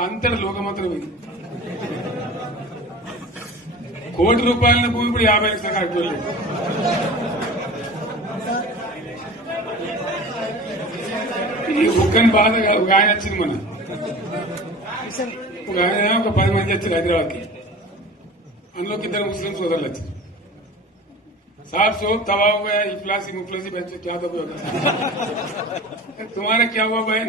అంతటి లోకమంత్రం ఇది కోటి రూపాయల భూమి ఇప్పుడు యాభై లక్షల కట్టుకోలేదు ఈ ఒక్కని బాధ కాదు. ఒక ఆయన వచ్చింది మొన్న ఒక ఆయన ఒక పది మంది వచ్చారు హైదరాబాద్కి అందులోకి ఇద్దరు ముస్లిం సోదరులు వచ్చారు साहब सो तवा हो गया इफलासी मुफलसी बच्चे क्या दबे होगा तुम्हारा क्या हुआ बहन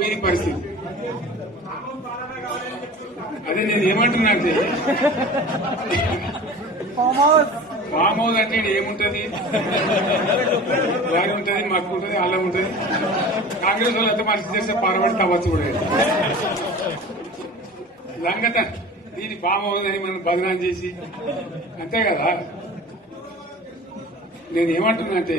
ఇది పరిస్థితి అదే నేను ఏమంటున్నా అంటే ఫామ్ హౌస్ అంటే ఏముంటది? దాని ఉంటది మాకు ఉంటది అల్లం ఉంటది. కాంగ్రెస్ వాళ్ళు ఎంత మంచి చేస్తే పారబడి తవ్వచ్చు కూడా. లంగత దీని ఫామ్ హౌస్ అని మనం బదనాం చేసి అంతే కదా? నేను ఏమంటున్నా అంటే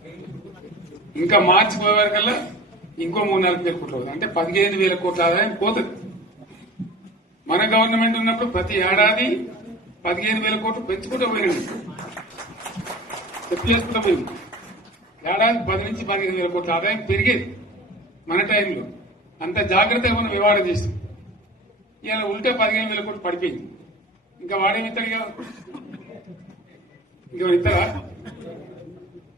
ఇంకా మార్చి పోయే వరకల్లా ఇంకో మూడు నాలుగు వేల కోట్లు అవుతుంది అంటే పదిహేను వేల కోట్ల ఆదాయం పోతుంది. మన గవర్నమెంట్ ఉన్నప్పుడు ప్రతి ఏడాది పదిహేను వేల కోట్లు పెంచుకుంటూ పోయినాడు చెప్పు చేసుకుంటూ పోయింది ఏడాది పది నుంచి పదిహేను వేల కోట్ల ఆదాయం పెరిగేది మన టైంలో. అంత జాగ్రత్తగా మనం వివాడ చేస్తాం. ఇలా ఉంటే పదిహేను వేల కోట్లు పడిపోయింది. ఇంకా వాడేమి ఇస్తాడుగా ఇంకా ఇస్తారా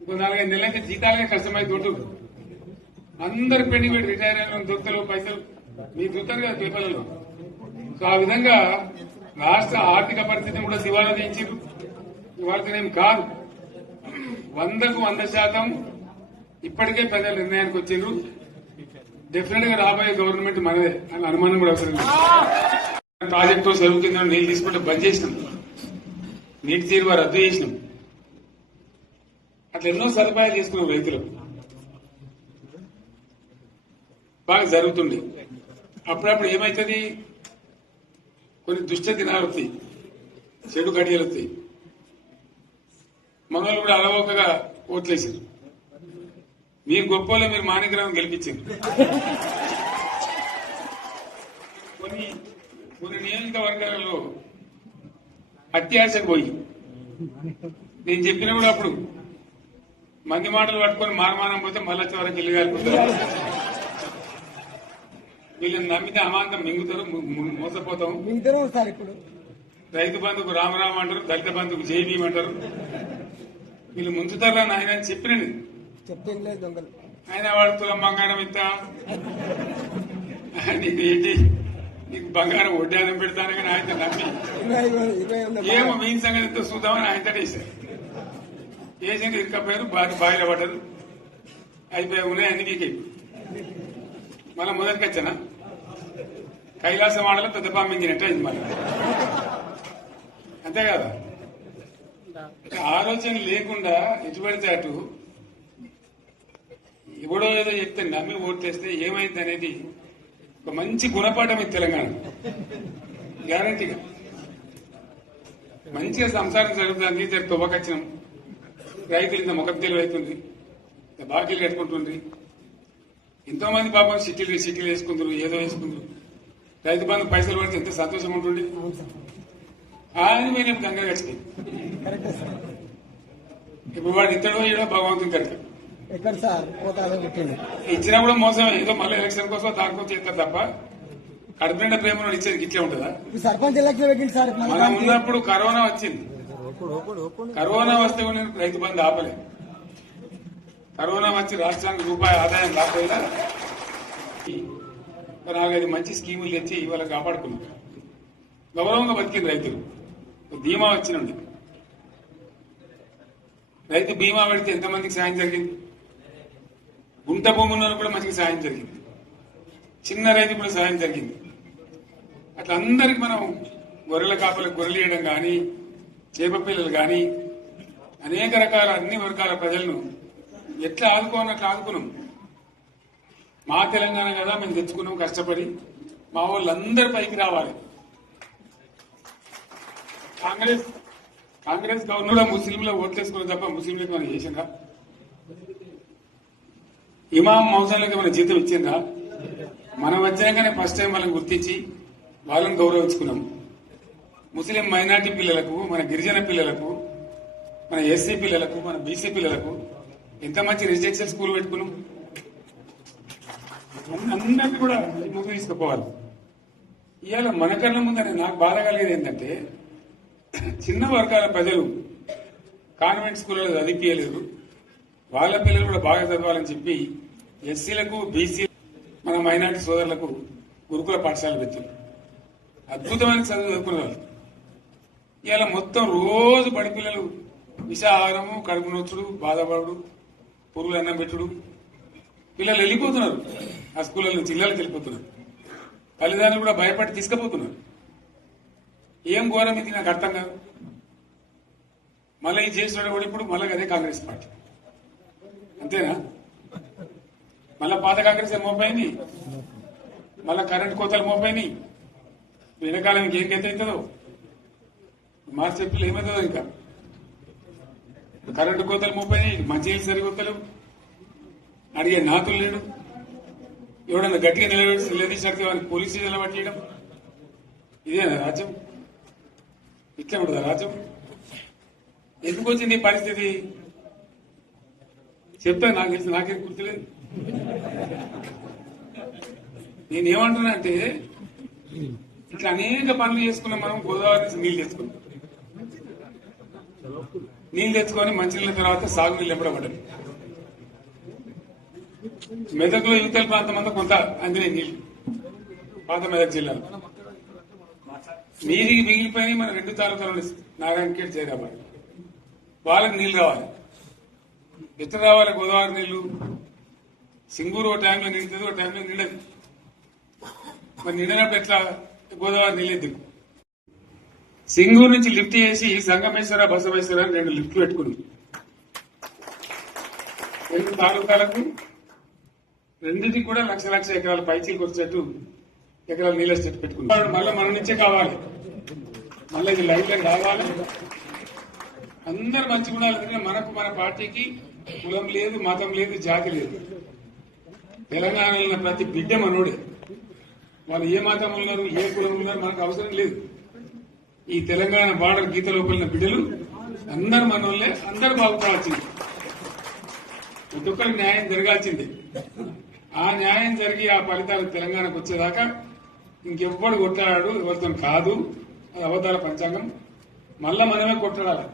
ఇంకో నాలుగైదు నెలలకి జీతాలే కష్టమై దొడ్డు అందరు పెండింగ్ పెట్టి రిటైర్ అయిన దొరకలు పైసలు మీ దొరుకుతారు కదా పేపర్లలో. సో ఆ విధంగా రాష్ట్ర ఆర్థిక పరిస్థితిని కూడా దివాలా చేయించారు ఇవాళనేం కాదు. వందకు వంద శాతం ఇప్పటికే పెద్ద నిర్ణయానికి వచ్చిండ్రు. డెఫినెట్గా రాబోయే గవర్నమెంట్ మనదే అని అనుమానం కూడా అవసరం లేదు. ప్రాజెక్టు చెరువు కింద నీళ్ళు తీసుకుంటే బంద్ చేసినాం. నీటి తీరువ రద్దు చేసినాం. అట్లా ఎన్నో సదుపాయాలు చేసుకున్నాం రైతులు. బాగా జరుగుతుంది అప్పుడప్పుడు ఏమవుతుంది కొన్ని దుష్ట దినాలు వస్తాయి. చెడు గడియలు వస్తాయి. మన కూడా అలవోకగా ఓట్లేసారు మీరు గొప్పలో మీరు మాణిగ్రహం గెలిపించారు. కొన్ని కొన్ని నియోజకవర్గాలలో అత్యాశకు పోయి. నేను చెప్పిన కూడా అప్పుడు మంది మాటలు పట్టుకొని మారమానం పోతే మళ్ళీ చివరికి ఇల్లు కాలిపోతారు వీళ్ళని నమ్మితే అమాంతం మింగుతారు మోసపోతాం. ఇప్పుడు. రైతు బంధుకు రామరామ అంటారు దళిత బంధుకు జై భీమ్ అంటారు. వీళ్ళు ముంచుతారా నాయన అని చెప్పినండి ఆయన వాడు తులం బంగారం ఇంత నీకు ఏంటి? నీకు బంగారం వడ్డానం పెడతాను కానీ ఆయన నమ్మి. ఏమో మీ సంగతి చూద్దామని ఆయన వేశారు ఏజెంట్ ఇరుకపోయారు బాగా బాయిలో పడ్డారు. అయిపోయి ఉన్నాయి అన్ని మళ్ళీ మొదటికి వచ్చానా? కైలాసం ఆడలో పెద్ద పంపించినట్టు అయింది మళ్ళీ. అంతే కదా? ఆలోచన లేకుండా ఎటువంటి అటు ఎవడో ఏదో చెప్తే నమ్మి ఓట్లేస్తే ఏమైంది అనేది ఒక మంచి గుణపాఠం ఇది తెలంగాణ. గ్యారంటీగా మంచిగా సంసారం జరుగుతుంది జర తువ్వకచ్చినాం రైతులు ఇంత ముఖం తెలివైతుంది ఇంత కట్టుకుంటుంది. ఎంతో మంది పాపం సిటీలు సిటీలు వేసుకుంటారు ఏదో వేసుకుంటారు రైతు బంధు పైసలు పడితే ఎంత సంతోషం ఉంటుంది? మేము గంగలు గడిచిపోయింది కరెక్టే సార్ ఇప్పుడు వాడు ఇద్దడో ఏడో భగవంతుని పుట్టింది ఇచ్చినా కూడా మోసం ఏదో మళ్ళీ ఎలక్షన్ కోసం దానికోసం చేస్తారు తప్ప. కడుపునిండా ప్రేమను ఇచ్చేది ఇట్లే ఉంటుందా? సర్పంచ్ ఎలక్షన్ పెట్టింది సార్? మన. ఉన్నప్పుడు కరోనా వచ్చింది. కరోనా వస్తే నేను రైతు బంధు ఆపలేదు. కరోనా వచ్చి రాష్ట్రానికి రూపాయి ఆదాయం రాకపోయినా నాలుగైదు మంచి స్కీములు తెచ్చి ఇవాళ కాపాడుకున్నాం గౌరవంగా బతికింది రైతులు. బీమా వచ్చినండి రైతు బీమా పెడితే ఎంతమందికి సాయం జరిగింది? గుంట భూమి ఉన్న కూడా మంచిగా సాయం జరిగింది. చిన్న రైతు కూడా సాయం జరిగింది. అట్లా అందరికి మనం గొర్రెల కాపలకు గొర్రెలు వేయడం కానీ చేప పిల్లలు కానీ అనేక రకాల అన్ని వర్గాల ప్రజలను ఎట్లా ఆదుకోనట్లు ఆదుకున్నాం? మా తెలంగాణ కదా మేము తెచ్చుకున్నాం కష్టపడి మా వాళ్ళందరి పైకి రావాలి. కాంగ్రెస్ కాంగ్రెస్ గవర్నర్ ముస్లింలు ఓట్లేసుకున్న తప్ప ముస్లింలకు మనం చేసిందా ఇమాం మౌసాలకి మన జీతం ఇచ్చిందా మనం వచ్చాకనే ఫస్ట్ టైం వాళ్ళని గుర్తించి వాళ్ళని గౌరవించుకున్నాం. ముస్లిం మైనార్టీ పిల్లలకు మన గిరిజన పిల్లలకు మన ఎస్సీ పిల్లలకు మన బీసీ పిల్లలకు ఎంత మంచి రెసిడెన్షియల్ స్కూల్ పెట్టుకున్నాం? అందరినీ కూడా ముందు తీసుకుపోవాలి. ఇవాళ మన కన్నా ముందని నాకు బాధ కలిగేది ఏంటంటే చిన్న వర్గాల ప్రజలు కాన్వెంట్ స్కూల్లో చదివించలేదు వాళ్ళ పిల్లలు కూడా బాగా చదవాలని చెప్పి ఎస్సీలకు బీసీ మన మైనార్టీ సోదరులకు గురుకుల పాఠశాలలు పెట్టారు. అద్భుతమైన చదువు చదువుకునే వాళ్ళు. ఇలా మొత్తం రోజు బడిపిల్లలు విషాహారము కడుపు నొచ్చుడు బాధపడు పురుగులు అన్నం పెట్టుడు. పిల్లలు వెళ్ళిపోతున్నారు. ఆ స్కూళ్ళ నుంచి ఇళ్ళకి వెళ్ళిపోతున్నారు. తల్లిదండ్రులు కూడా భయపడి తీసుకుపోతున్నారు. ఏం ఘోరం ఇది నాకు అర్థం కాదు. మళ్ళీ ఇది చేసిన కూడా ఇప్పుడు మళ్ళీ అదే కాంగ్రెస్ పార్టీ. అంతేనా? మళ్ళా పాత కాంగ్రెస్ మోపైంది? మళ్ళా కరెంట్ కోతలు మోపైనాయి వెనకాలం ఇంకేం గతి అవుతుందో మార్చి చెప్పి ఏమవుతుందో ఇంకా. కరెంటు కోతలు ముప్పై మంచినీళ్ళు సరికొత్తలు అడిగే నాతులు లేడు. ఎవడన్నా గట్టిగా నిలబెట్టి నిలదీసినట్టు వాడిని పోలీసు నిలబట్టేయడం ఇదేనా రాజ్యం? ఇట్లా ఉంటుందా రాజ్యం? ఎందుకు వచ్చింది ఈ పరిస్థితి? చెప్తా నాకు తెలిసి నాకేం గుర్తులేదు. నేనేమంటున్నా అంటే ఇట్లా అనేక పనులు చేసుకున్నాం మనం గోదావరి నుంచి నీళ్ళు తెచ్చుకున్నాం. నీళ్ళు తెచ్చుకొని మంచినీళ్ళ తర్వాత సాగునీళ్ళు ఎప్పుడబడ్డాయి మెదక్లో యువతల ప్రాంతం అంతా కొంత అందినే నీళ్ళు. పాత మెదక్ జిల్లాలో. మీదికి మిగిలిపోయినాయి మన రెండు తాలూకాలు నారాయణఖేడ్ జైరాబాద్. వాళ్ళకి నీళ్ళు కావాలి. ఎత్త రావాలి? గోదావరి నీళ్ళు సింగూరు ఒక టైంలో నిండుతుంది ఒక టైంలో నిండదు మరి నిండినప్పుడు ఎట్లా గోదావరి నీళ్ళు దిగు సింగూరు నుంచి లిఫ్ట్ చేసి సంగమేశ్వర బసవేశ్వర అని రెండు లిఫ్ట్లు పెట్టుకుని రెండు తాలూకాలకు రెండింటికి కూడా లక్ష లక్ష ఎకరాల పైచీలకు వచ్చేట్టు ఎకరాల నీళ్ళ చెట్టు పెట్టుకున్నాం. మళ్ళీ మన నుంచే కావాలి. మళ్ళీ ఇది లైఫ్ కావాలి. అందరు మంచి గుణాలు తిరిగిన మనకు మన పార్టీకి కులం లేదు మతం లేదు జాతి లేదు. తెలంగాణలో ప్రతి బిడ్డ మనోడే. వాళ్ళు ఏ మతం ఉన్నారు ఏ కులం ఉన్నారు మనకు అవసరం లేదు. ఈ తెలంగాణ బార్డర్ గీత లోపలిన బిడ్డలు అందరు మనోళ్ళే అందరు బాగుపడాల్సింది ప్రతి ఒక్కరికి న్యాయం జరగాల్సిందే. ఆ న్యాయం జరిగి ఆ ఫలితాలు తెలంగాణకు వచ్చేదాకా ఇంకెవ్వడు కొట్లాడాడు ఎవరితో కాదు. అది అవతార పంచాంగం. మళ్ళా మనమే కొట్లాడాలి.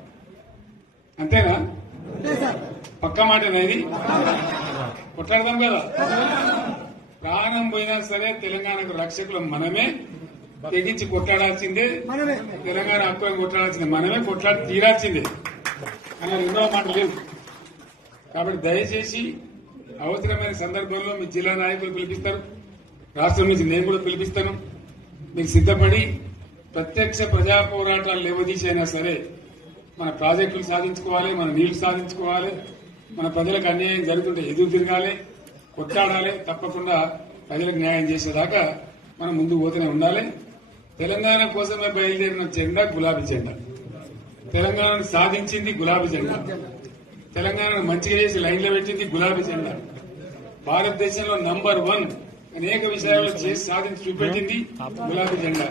అంతేనా? పక్క మాట అనేది కొట్లాడదాం కదా. ప్రాణం పోయినా సరే తెలంగాణకు రక్షకులు మనమే. తెగించి కొట్లాడాల్సిందే. మనమే. తెలంగాణ హక్కులను కొట్లాడాల్సిందే. మనమే కొట్లాడి తీరాల్సిందే. అని రెండవ మాట లేవు కాబట్టి దయచేసి అవసరమైన సందర్భంలో మీ జిల్లా నాయకులు పిలిపిస్తారు. రాష్ట్రం నుంచి నేను కూడా పిలిపిస్తాను. మీకు సిద్ధపడి ప్రత్యక్ష ప్రజా పోరాటాలు లేవదీసైనా సరే మన ప్రాజెక్టులు సాధించుకోవాలి మన నీళ్ళు సాధించుకోవాలి మన ప్రజలకు అన్యాయం జరుగుతుంటే ఎదురు తిరగాలి కొట్లాడాలి తప్పకుండా ప్రజలకు న్యాయం చేసేదాకా మనం ముందు పోతూనే ఉండాలి. తెలంగాణ కోసమే బయలుదేరిన జెండా గులాబీ జెండా. తెలంగాణను సాధించింది గులాబీ జెండా. తెలంగాణను మంచిగా చేసి లైన్లో పెట్టింది గులాబీ జెండా. భారతదేశంలో నంబర్ వన్ అనేక విషయాల్లో చేసి సాధించి చూపెట్టింది గులాబీ జెండా.